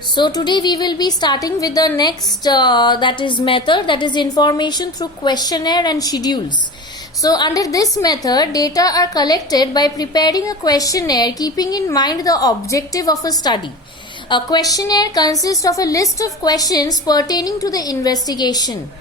So today we will be starting with the next that is method, that is information through questionnaire and schedules. So under this method, data are collected by preparing a questionnaire keeping in mind the objective of a study. A questionnaire consists of a list of questions pertaining to the investigation.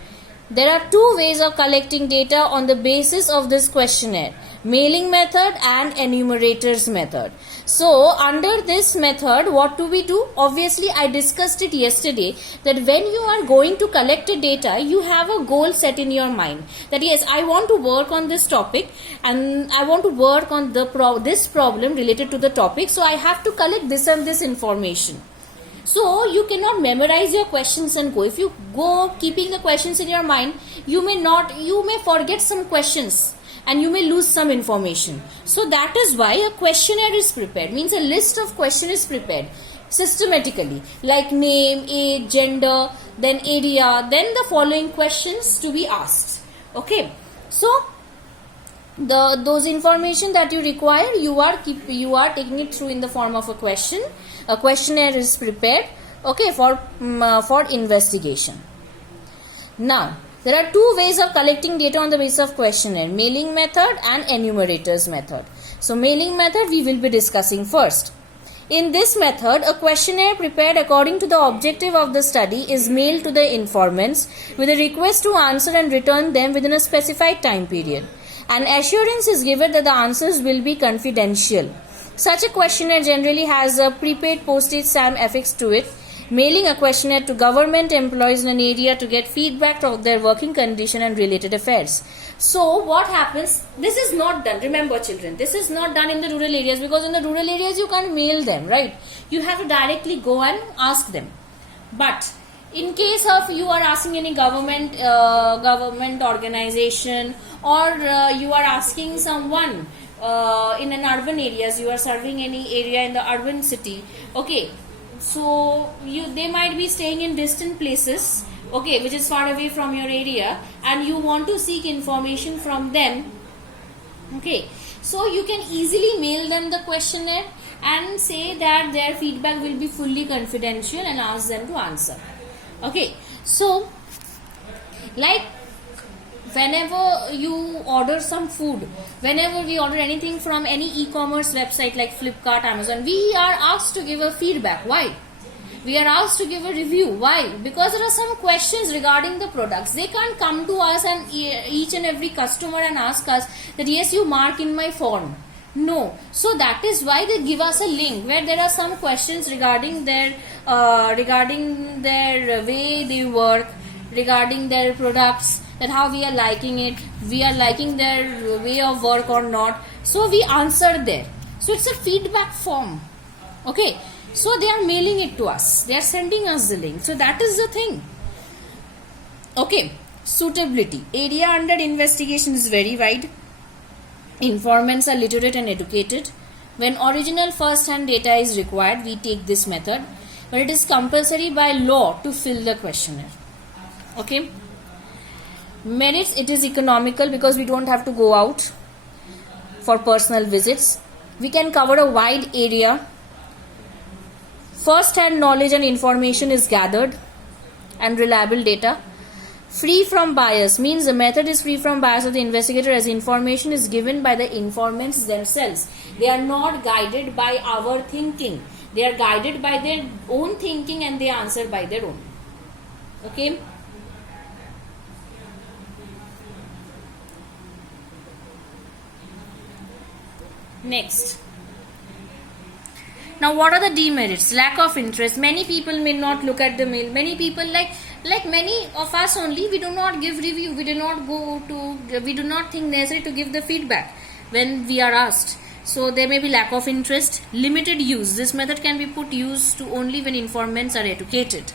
There are two ways of collecting data on the basis of this questionnaire: mailing method and enumerators method. So under this method, what do we do? Obviously, I discussed it yesterday that when you are going to collect the data, you have a goal set in your mind that yes, I want to work on this topic and I want to work on this problem related to the topic, so I have to collect this and this information. So you cannot memorize your questions and go. If you go keeping the questions in your mind, you may forget some questions and you may lose some information. So that is why a questionnaire is prepared. Means a list of questions is prepared systematically, like name, age, gender, then area, then the following questions to be asked. Okay. So those information that you require, you are taking it through in the form of a question. A questionnaire is prepared, okay, for investigation. Now there are two ways of collecting data on the basis of questionnaire: mailing method and enumerators method. So mailing method we will be discussing first. In this method, a questionnaire prepared according to the objective of the study is mailed to the informants with a request to answer and return them within a specified time period. An assurance is given that the answers will be confidential. Such a questionnaire generally has a prepaid postage stamp affixed to it. Mailing a questionnaire to government employees in an area to get feedback of their working condition and related affairs. So what happens? This is not done. Remember children, this is not done in the rural areas, because in the rural areas you can't mail them, right? You have to directly go and ask them. But in case of you are asking any government organization, or you are asking someone in an urban areas, you are serving any area in the urban city, okay, so they might be staying in distant places, okay, which is far away from your area, and you want to seek information from them, okay, so you can easily mail them the questionnaire and say that their feedback will be fully confidential and ask them to answer. Okay, so like whenever you order some food, whenever we order anything from any e-commerce website like Flipkart, Amazon, we are asked to give a feedback. Why? We are asked to give a review. Why? Because there are some questions regarding the products. They can't come to us and each and every customer and ask us that yes, you mark in my form. No. So that is why they give us a link where there are some questions regarding their way they work, regarding their products, that how we are liking it, we are liking their way of work or not. So we answer there. So it's a feedback form. Okay. So they are mailing it to us. They are sending us the link. So that is the thing. Okay. Suitability. Area under investigation is very wide. Informants are literate and educated. When original first-hand data is required, we take this method. But it is compulsory by law to fill the questionnaire. Okay. Merits, it is economical because we don't have to go out for personal visits. We can cover a wide area. First-hand knowledge and information is gathered, and reliable data. Free from bias means the method is free from bias of the investigator, as information is given by the informants themselves. They are not guided by our thinking. They are guided by their own thinking and they answer by their own. Okay. Next. Now what are the demerits? Lack of interest. Many people may not look at the mail. Many people like many of us only, we do not give review. We do not think necessary to give the feedback when we are asked. So there may be lack of interest. Limited use. This method can be put use to only when informants are educated.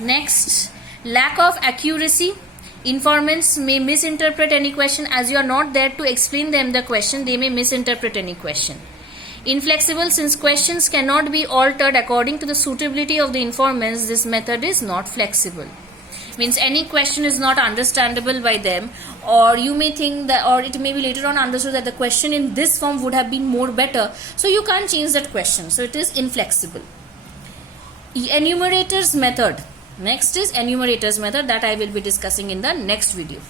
Next, lack of accuracy. Informants may misinterpret any question. As you are not there to explain them the question, they may misinterpret any question. Inflexible, since questions cannot be altered according to the suitability of the informants, this method is not flexible. Means any question is not understandable by them, or you may think that, or it may be later on understood that the question in this form would have been more better, so you can't change that question, so it is inflexible. enumerators method. Next is enumerators method, that I will be discussing in the next video.